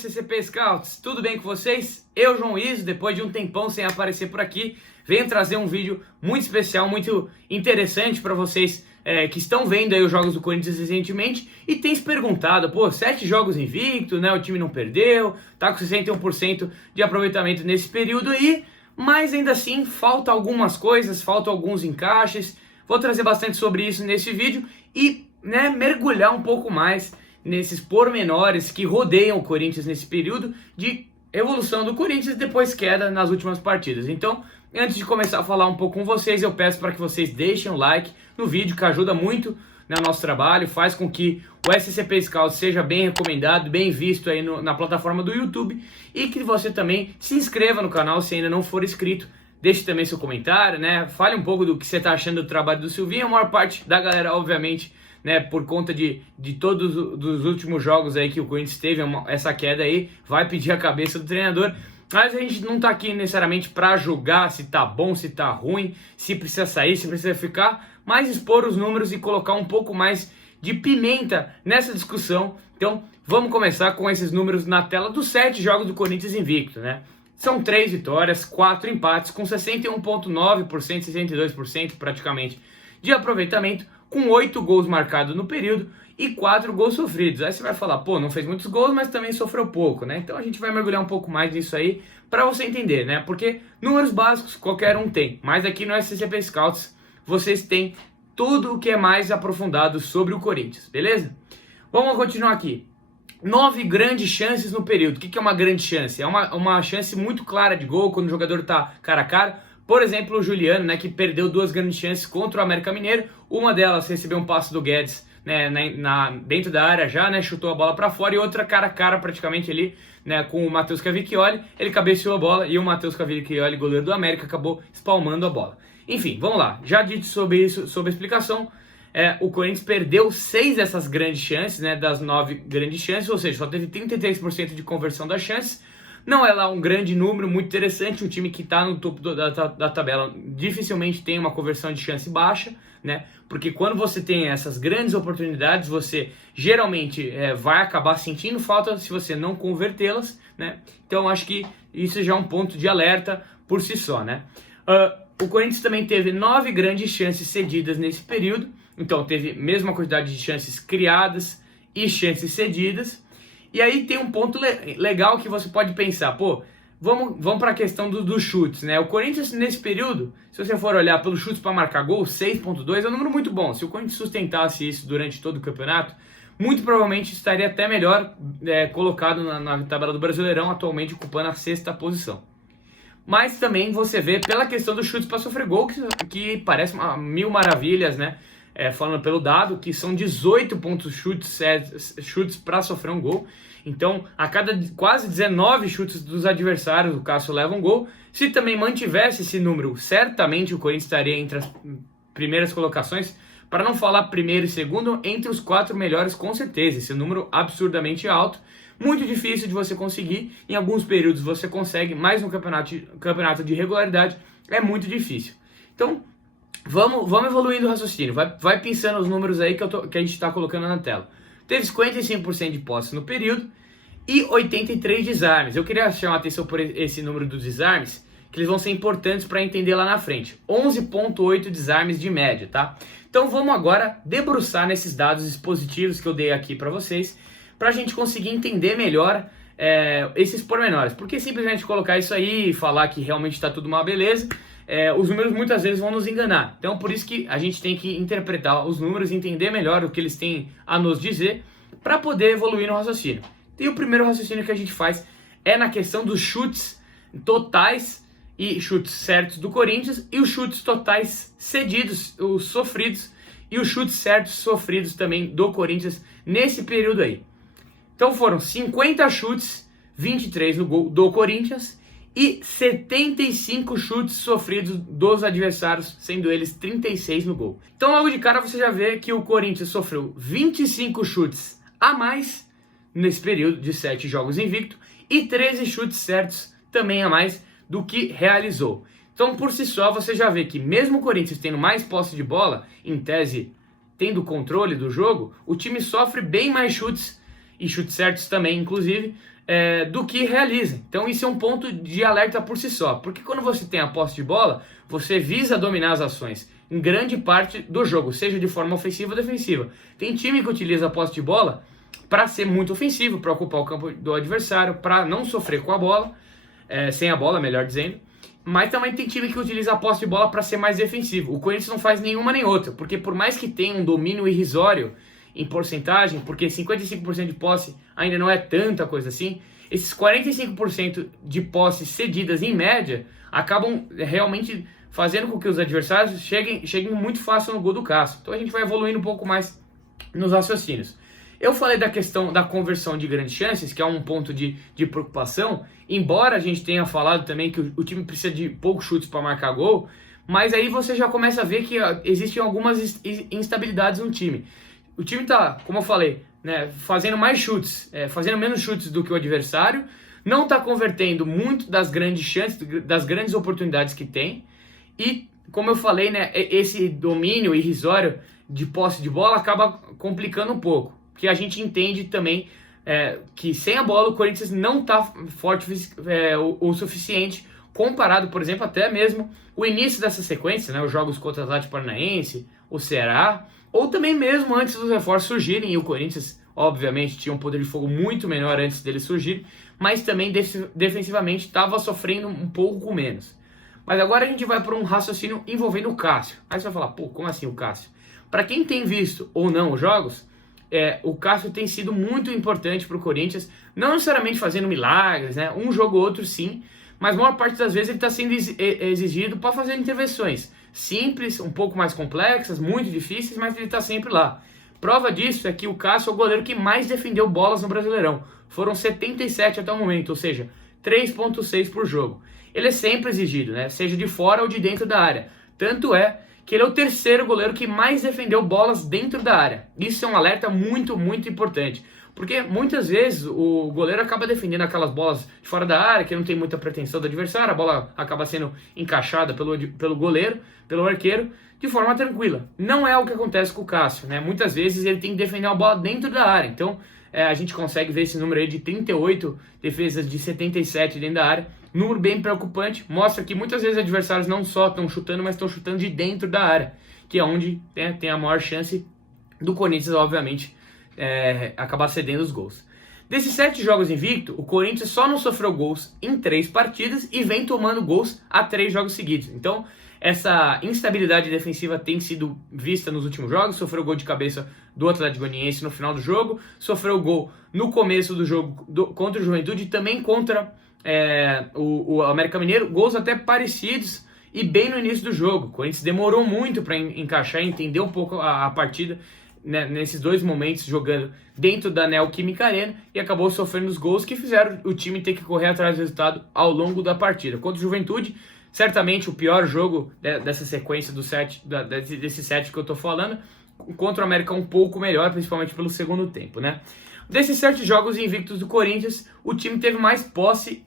SCP Scouts, tudo bem com vocês? Eu, João Iso, depois de um tempão sem aparecer por aqui, venho trazer um vídeo muito especial, muito interessante para vocês que estão vendo aí os jogos do Corinthians recentemente e tem se perguntado, pô, 7 jogos invicto, né, o time não perdeu, tá com 61% de aproveitamento nesse período aí, mas ainda assim falta algumas coisas, faltam alguns encaixes. Vou trazer bastante sobre isso nesse vídeo e mergulhar um pouco mais nesses pormenores que rodeiam o Corinthians nesse período de evolução do Corinthians depois queda nas últimas partidas. Então, antes de começar a falar um pouco com vocês, eu peço para que vocês deixem um like no vídeo, que ajuda muito no nosso trabalho, faz com que o SCP Scout seja bem recomendado, bem visto aí na plataforma do YouTube, e que você também se inscreva no canal se ainda não for inscrito. Deixe também seu comentário, né? Fale um pouco do que você está achando do trabalho do Silvinho. A maior parte da galera, obviamente, né, por conta de todos os últimos jogos aí que o Corinthians teve essa queda aí, vai pedir a cabeça do treinador. Mas a gente não tá aqui necessariamente para julgar se tá bom, se tá ruim, se precisa sair, se precisa ficar, mas expor os números e colocar um pouco mais de pimenta nessa discussão. Então, vamos começar com esses números na tela dos 7 jogos do Corinthians invicto, né? São 3 vitórias, 4 empates, com 61,9%, 62% praticamente de aproveitamento, com 8 gols marcados no período e 4 gols sofridos. Aí você vai falar, pô, não fez muitos gols, mas também sofreu pouco, né? Então a gente vai mergulhar um pouco mais nisso aí para você entender, né? Porque números básicos qualquer um tem, mas aqui no SCP Scouts vocês têm tudo o que é mais aprofundado sobre o Corinthians, beleza? Vamos continuar aqui. 9 grandes chances no período. O que é uma grande chance? É uma chance muito clara de gol quando o jogador tá cara a cara. Por exemplo, o Juliano, né, que perdeu 2 grandes chances contra o América Mineiro. Uma delas recebeu um passe do Guedes, né, dentro da área já, né, chutou a bola para fora, e outra cara a cara praticamente ali, né, com o Matheus Cavicchioli. Ele cabeceou a bola e o Matheus Cavicchioli, goleiro do América, acabou espalmando a bola. Enfim, vamos lá. Já dito sobre isso, sobre a explicação, o Corinthians perdeu 6 dessas grandes chances, né, das 9 grandes chances, ou seja, só teve 33% de conversão das chances. Não é lá um grande número, muito interessante. Um time que está no topo da tabela dificilmente tem uma conversão de chance baixa, né? Porque quando você tem essas grandes oportunidades, você geralmente vai acabar sentindo falta se você não convertê-las, né? Então acho que isso já é um ponto de alerta por si só, né? O Corinthians também teve 9 grandes chances cedidas nesse período, então teve a mesma quantidade de chances criadas e chances cedidas. E aí tem um ponto legal que você pode pensar, pô, vamos para a questão dos chutes, né? O Corinthians nesse período, se você for olhar pelos chutes para marcar gol, 6,2 é um número muito bom. Se o Corinthians sustentasse isso durante todo o campeonato, muito provavelmente estaria até melhor colocado na tabela do Brasileirão, atualmente ocupando a 6ª posição. Mas também você vê pela questão dos chutes para sofrer gol, que parece mil maravilhas, né? Falando pelo dado, que são 18 pontos chutes para sofrer um gol. Então, a cada quase 19 chutes dos adversários, o Cássio leva um gol. Se também mantivesse esse número, certamente o Corinthians estaria entre as primeiras colocações, para não falar primeiro e segundo, entre os 4 melhores com certeza. Esse número absurdamente alto, muito difícil de você conseguir. Em alguns períodos você consegue, mas no campeonato de regularidade é muito difícil. Então, vamos evoluindo o raciocínio, vai pensando os números aí que a gente está colocando na tela. Teve 55% de posse no período e 83 desarmes. Eu queria chamar a atenção por esse número dos desarmes, que eles vão ser importantes para entender lá na frente. 11,8 desarmes de média, tá? Então vamos agora debruçar nesses dados expositivos que eu dei aqui para vocês, para a gente conseguir entender melhor esses pormenores. Porque simplesmente colocar isso aí e falar que realmente está tudo uma beleza, os números muitas vezes vão nos enganar. Então por isso que a gente tem que interpretar os números, entender melhor o que eles têm a nos dizer, para poder evoluir no raciocínio. E o primeiro raciocínio que a gente faz é na questão dos chutes totais e chutes certos do Corinthians, e os chutes totais cedidos, os sofridos, e os chutes certos sofridos também do Corinthians nesse período aí. Então foram 50 chutes, 23 no gol do Corinthians e 75 chutes sofridos dos adversários, sendo eles 36 no gol. Então logo de cara você já vê que o Corinthians sofreu 25 chutes a mais nesse período de 7 jogos invicto e 13 chutes certos também a mais do que realizou. Então por si só você já vê que mesmo o Corinthians tendo mais posse de bola, em tese tendo controle do jogo, o time sofre bem mais chutes, e chutes certos também inclusive, do que realiza. Então isso é um ponto de alerta por si só, porque quando você tem a posse de bola, você visa dominar as ações em grande parte do jogo, seja de forma ofensiva ou defensiva. Tem time que utiliza a posse de bola para ser muito ofensivo, para ocupar o campo do adversário, para não sofrer com a bola, sem a bola, melhor dizendo. Mas também tem time que utiliza a posse de bola para ser mais defensivo. O Corinthians não faz nenhuma nem outra, porque por mais que tenha um domínio irrisório em porcentagem, porque 55% de posse ainda não é tanta coisa assim, esses 45% de posse cedidas em média acabam realmente fazendo com que os adversários cheguem muito fácil no gol do Cássio. Então a gente vai evoluindo um pouco mais nos raciocínios. Eu falei da questão da conversão de grandes chances, que é um ponto de preocupação, embora a gente tenha falado também que o time precisa de poucos chutes para marcar gol, mas aí você já começa a ver que existem algumas instabilidades no time. O time está, como eu falei, né, fazendo mais chutes, fazendo menos chutes do que o adversário, não está convertendo muito das grandes chances, das grandes oportunidades que tem, e, como eu falei, né, esse domínio irrisório de posse de bola acaba complicando um pouco, porque a gente entende também que sem a bola o Corinthians não está forte o suficiente, comparado, por exemplo, até mesmo o início dessa sequência, né, os jogos contra o Atlético Paranaense, o Ceará, ou também mesmo antes dos reforços surgirem, e o Corinthians, obviamente, tinha um poder de fogo muito menor antes deles surgirem, mas também defensivamente estava sofrendo um pouco menos. Mas agora a gente vai para um raciocínio envolvendo o Cássio. Aí você vai falar, pô, como assim o Cássio? Para quem tem visto ou não os jogos, o Cássio tem sido muito importante para o Corinthians, não necessariamente fazendo milagres, né? Um jogo ou outro sim, mas a maior parte das vezes ele está sendo exigido para fazer intervenções simples, um pouco mais complexas, muito difíceis, mas ele está sempre lá. Prova disso é que o Cássio é o goleiro que mais defendeu bolas no Brasileirão. Foram 77 até o momento, ou seja, 3,6 por jogo. Ele é sempre exigido, né? Seja de fora ou de dentro da área. Tanto é que ele é o terceiro goleiro que mais defendeu bolas dentro da área. Isso é um alerta muito, muito importante. Porque muitas vezes o goleiro acaba defendendo aquelas bolas de fora da área, que não tem muita pretensão do adversário, a bola acaba sendo encaixada pelo goleiro, pelo arqueiro, de forma tranquila. Não é o que acontece com o Cássio, né? Muitas vezes ele tem que defender a bola dentro da área. Então a gente consegue ver esse número aí de 38 defesas de 77 dentro da área. Número bem preocupante, mostra que muitas vezes adversários não só estão chutando, mas estão chutando de dentro da área, que é onde tem a maior chance do Corinthians, obviamente, acabar cedendo os gols. Desses 7 jogos invicto, o Corinthians só não sofreu gols em 3 partidas e vem tomando gols a 3 jogos seguidos. Então, essa instabilidade defensiva tem sido vista nos últimos jogos. Sofreu gol de cabeça do Atlético Goianiense no final do jogo, sofreu gol no começo do jogo contra o Juventude e também contra o América Mineiro, gols até parecidos e bem no início do jogo. O Corinthians demorou muito para encaixar e entender um pouco a partida, né, nesses 2 momentos jogando dentro da Neoquímica Arena, e acabou sofrendo os gols que fizeram o time ter que correr atrás do resultado ao longo da partida. Contra o Juventude, certamente o pior jogo dessa sequência desses 7 que eu tô falando. Contra o América um pouco melhor, principalmente pelo segundo tempo, né? Desses 7 jogos invictos do Corinthians, o time teve mais posse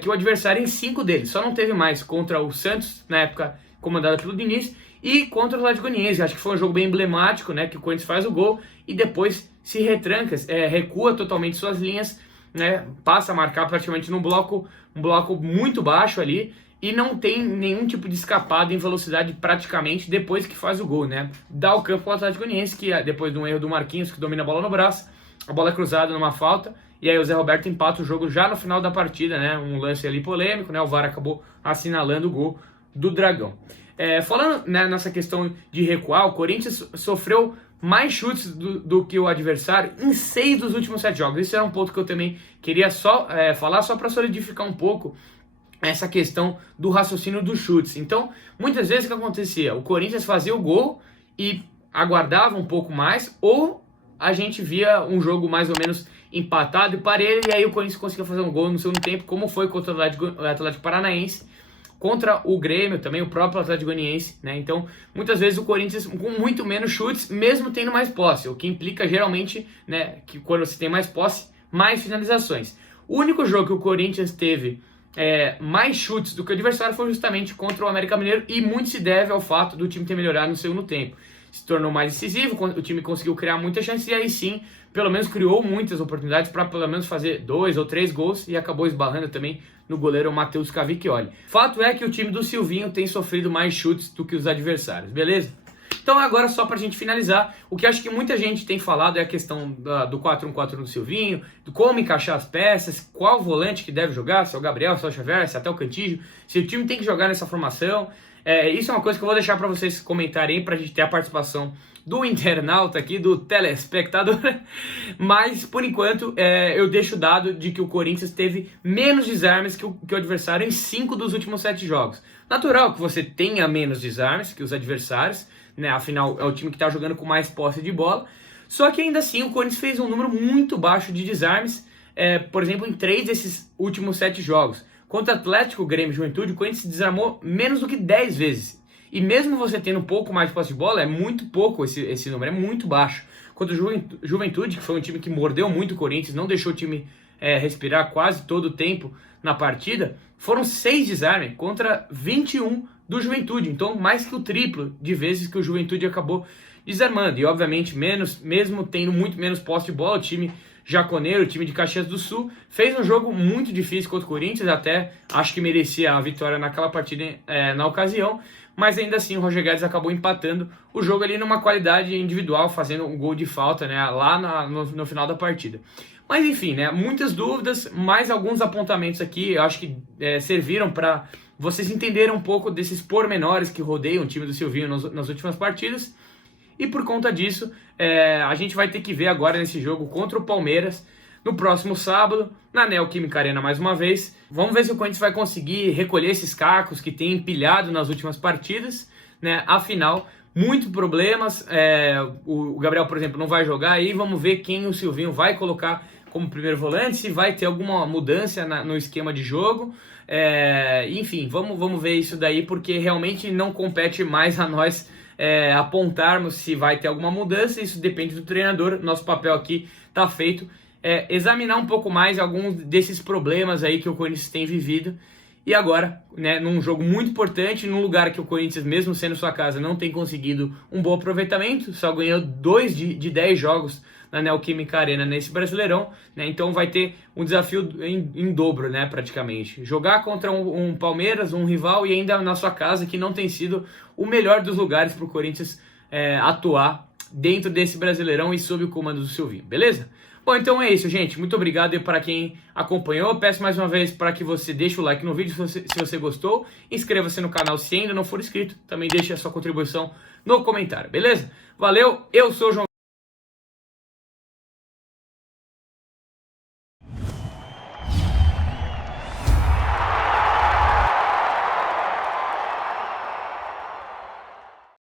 que o adversário em 5 deles. Só não teve mais contra o Santos, na época comandado pelo Diniz, e contra o Atlético Goianiense. Acho que foi um jogo bem emblemático, né? Que o Corinthians faz o gol e depois se retranca, recua totalmente suas linhas, né? Passa a marcar praticamente um bloco muito baixo ali, e não tem nenhum tipo de escapada em velocidade praticamente depois que faz o gol, né? Dá o campo ao Atlético Goianiense, que depois de um erro do Marquinhos, que domina a bola no braço, a bola é cruzada numa falta, e aí o Zé Roberto empata o jogo já no final da partida, né? Um lance ali polêmico, né? O VAR acabou assinalando o gol do Dragão. Falando, né, nessa questão de recuar, o Corinthians sofreu mais chutes do que o adversário em 6 dos últimos 7 jogos. Esse era um ponto que eu também queria falar, só para solidificar um pouco essa questão do raciocínio dos chutes. Então, muitas vezes o que acontecia? O Corinthians fazia o gol e aguardava um pouco mais, ou a gente via um jogo mais ou menos empatado e parelho, e aí o Corinthians conseguia fazer um gol no segundo tempo, como foi contra o Atlético Paranaense, contra o Grêmio também, o próprio Atlético Goianiense, né? Então, muitas vezes o Corinthians com muito menos chutes, mesmo tendo mais posse, o que implica geralmente, né, que quando você tem mais posse, mais finalizações. O único jogo que o Corinthians teve mais chutes do que o adversário foi justamente contra o América Mineiro, e muito se deve ao fato do time ter melhorado no segundo tempo. se tornou mais decisivo, o time conseguiu criar muitas chances e aí sim, pelo menos criou muitas oportunidades para pelo menos fazer 2 ou 3 gols e acabou esbarrando também no goleiro Matheus Cavicchioli. Fato é que o time do Silvinho tem sofrido mais chutes do que os adversários, beleza? Então agora só pra gente finalizar, o que acho que muita gente tem falado é a questão do 4-1-4-1 do Silvinho, do como encaixar as peças, qual volante que deve jogar, se é o Gabriel, se é o Xavier, se é até o Cantígio, se o time tem que jogar nessa formação. Isso é uma coisa que eu vou deixar para vocês comentarem aí, pra gente ter a participação do internauta aqui, do telespectador, mas por enquanto eu deixo o dado de que o Corinthians teve menos desarmes que o adversário em 5 dos últimos 7 jogos. Natural que você tenha menos desarmes que os adversários, né? Afinal é o time que está jogando com mais posse de bola, só que ainda assim o Corinthians fez um número muito baixo de desarmes, por exemplo, em 3 desses últimos 7 jogos. Contra Atlético, Grêmio e Juventude, o Corinthians se desarmou menos do que 10 vezes. E mesmo você tendo um pouco mais de posse de bola, é muito pouco esse número, é muito baixo. Contra o Juventude, que foi um time que mordeu muito o Corinthians, não deixou o time respirar quase todo o tempo na partida, foram 6 desarmes contra 21 do Juventude. Então, mais que o triplo de vezes que o Juventude acabou desarmando. E, obviamente, mesmo tendo muito menos posse de bola, o time jaconeiro, o time de Caxias do Sul, fez um jogo muito difícil contra o Corinthians, até acho que merecia a vitória naquela partida na ocasião, mas ainda assim o Roger Guedes acabou empatando o jogo ali numa qualidade individual, fazendo um gol de falta, né, lá no final da partida. Mas enfim, né, muitas dúvidas, mais alguns apontamentos aqui, eu acho que serviram para vocês entenderem um pouco desses pormenores que rodeiam o time do Silvinho nas últimas partidas. E por conta disso, a gente vai ter que ver agora nesse jogo contra o Palmeiras, no próximo sábado, na Neoquímica Arena mais uma vez. Vamos ver se o Corinthians vai conseguir recolher esses cacos que tem empilhado nas últimas partidas, né? Afinal, muitos problemas, o Gabriel, por exemplo, não vai jogar, aí vamos ver quem o Silvinho vai colocar como primeiro volante, se vai ter alguma mudança no esquema de jogo. Enfim, vamos ver isso daí, porque realmente não compete mais a nós apontarmos se vai ter alguma mudança. Isso depende do treinador. Nosso papel aqui está feito, examinar um pouco mais alguns desses problemas aí que o Corinthians tem vivido. E agora, né, num jogo muito importante, num lugar que o Corinthians, mesmo sendo sua casa, não tem conseguido um bom aproveitamento, só ganhou 2 de 10 jogos na Neoquímica Arena nesse Brasileirão, né? Então vai ter um desafio em dobro, né, praticamente. Jogar contra um Palmeiras, um rival, e ainda na sua casa, que não tem sido o melhor dos lugares para o Corinthians atuar dentro desse Brasileirão e sob o comando do Silvinho, beleza? Bom, então é isso, gente. Muito obrigado para quem acompanhou. Peço mais uma vez para que você deixe o like no vídeo se você gostou. Inscreva-se no canal se ainda não for inscrito. Também deixe a sua contribuição no comentário, beleza? Valeu, eu sou o João.